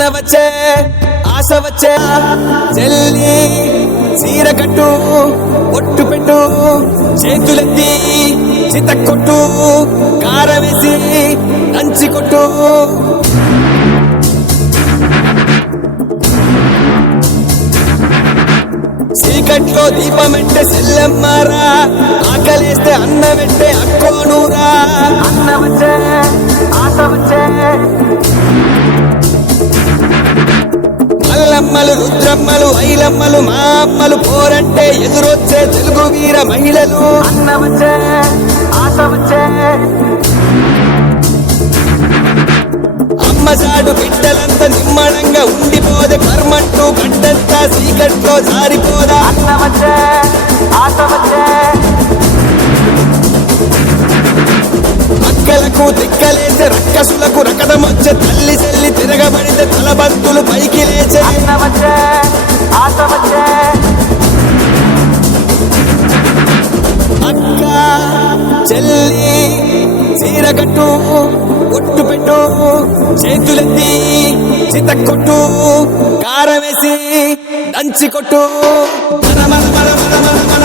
అన్న వచ్చే ఆశ వచ్చే చెల్లి చీర కట్టు ఒట్టు పెట్టు చేతులెత్తి చిత కొట్టు కారం వేసి దంచి కొట్టు. చీకట్లో దీపమెంటే సెల్లమ్మారా ఆకలేస్తే అన్నమెట్టే అక్కోనూరా. అన్న వచ్చే ఆశ వచ్చే మల్లమ్మలు రుద్రమ్మలు ఐలమ్మలు మా అమ్మలు పోరంటే ఎదురొచ్చే తెలుగు వీర మహిళలు. అన్న వచ్చే ఆశ వచ్చే. అమ్మజాడు బిడ్డలంతా నిమ్మడంగా ఉండిపోదే కర్మంటూ గడ్డంతా చీకట్లో జారిపోదా? అన్న వచ్చే. అక్కలకు తిక్కలేసే రక్కసులకు రకదమొచ్చే తల్లి చెల్లి తిరగబడితే తలబంతులు పైకి లేచే. అక్క చెల్లి చీరగట్టు ఒట్టు పెట్టు చేతులెత్తి చిత కొట్టు కారం వేసి దంచి కొట్టు. మన మన మన మన మన మన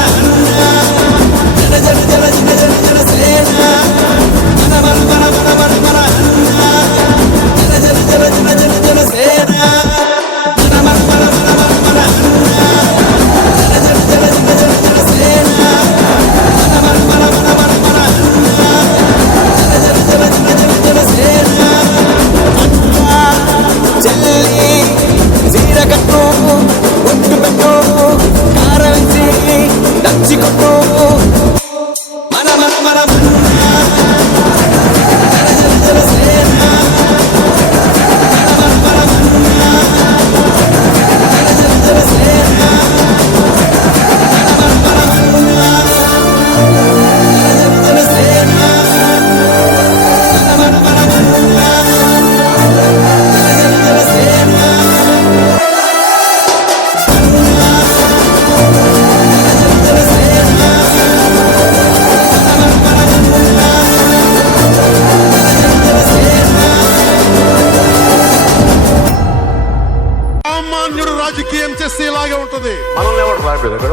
రాజకీయం చేస్తే ఇలాగే ఉంటది. మనల్ని ఎవరు రాలేదు అక్కడ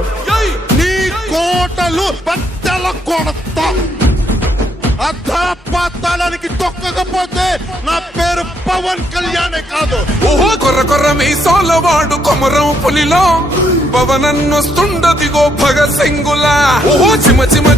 నీ కోటలు బట్టల కొడత. అధాపాతాళానికి తొక్కకపోతే నా పేరు పవన్ కళ్యాణే కాదు. ఓహో కొర్ర కొర్ర మీసాల వాడు కొమరం పులిలో. పవనన్నొస్తుండదిగో భగత్ సింగులా. ఓహో చిమ చిమ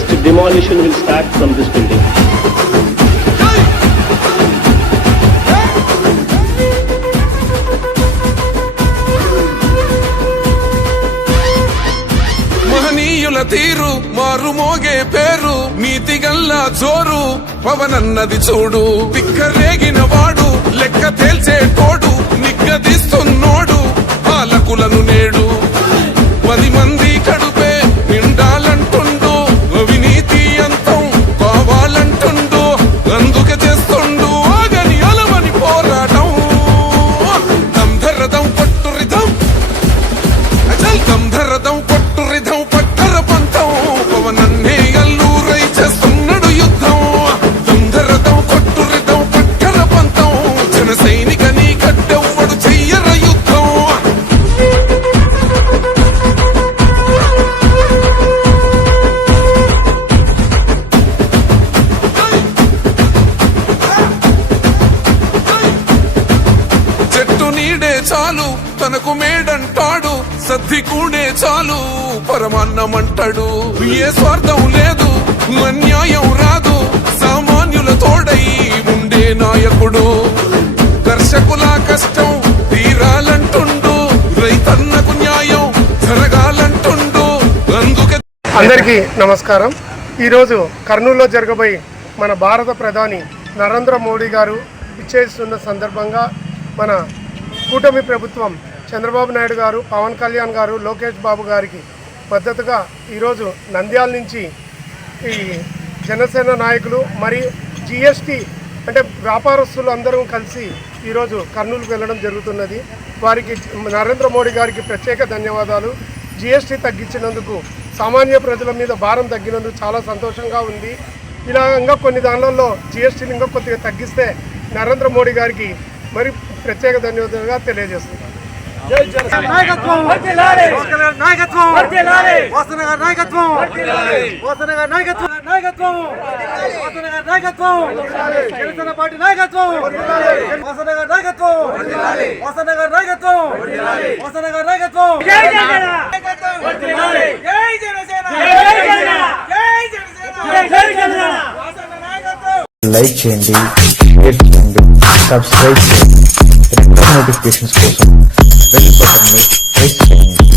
First demolition will start from this building. మహనీయుల తీరు మారు మోగే పేరు నీతి గల్లా జోరు పవనన్నది చూడు పిక్కరేగిన వాడు లెక్క తేల్చే తోడు నిగ్గదీస్తున్నోడు సద్ది చాలు పరమాన్నమంటాడు. ఏ స్వార్థం లేదు అన్యాయం రాదు. సామాన్యుల తోడై ఉండే నాయకుడు. కర్షకుల కష్టం తీరాలంటుండు రైతన్నకు న్యాయం జరగాలంటుండు. అందుకే అందరికీ నమస్కారం. ఈరోజు కర్నూలులో జరగబోయి మన భారత ప్రధాని నరేంద్ర మోడీ గారు ఇచ్చేస్తున్న సందర్భంగా మన కూటమి ప్రభుత్వం చంద్రబాబు నాయుడు గారు పవన్ కళ్యాణ్ గారు లోకేష్ బాబు గారికి మద్దతుగా ఈరోజు నంద్యాల నుంచి ఈ జనసేన నాయకులు మరి జిఎస్టీ అంటే వ్యాపారస్తులు అందరం కలిసి ఈరోజు కర్నూలుకు వెళ్ళడం జరుగుతున్నది. వారికి నరేంద్ర మోడీ గారికి ప్రత్యేక ధన్యవాదాలు. జిఎస్టీ తగ్గించినందుకు సామాన్య ప్రజల మీద భారం తగ్గినందుకు చాలా సంతోషంగా ఉంది. ఇలా ఇంకా కొన్ని దానిలలో జిఎస్టీని ఇంకా కొద్దిగా తగ్గిస్తే నరేంద్ర మోడీ గారికి మరి ప్రత్యేక ధన్యవాదాలుగా తెలియజేస్తున్నాను. నాయకత్వం. నాయకత్వం. వాసన గారి నాయకత్వం. వాసన గారి నాయకత్వం. నాయకత్వం. వాసన గారి నాయకత్వం. జనసేన పార్టీ నాయకత్వం. వాసన గారి నాయకత్వం. వాసన గారి నాయకత్వం. వాసన గారి నాయకత్వం. జై జనసేన. జై జనసేన. జై జనసేన. జై జనసేన. వాసన నాయకత్వం. లైక్ చేయండి షేర్ చేయండి సబ్స్క్రైబ్ చేయండి. నోటిఫికేషన్స్ కోసం Venimos a terminar.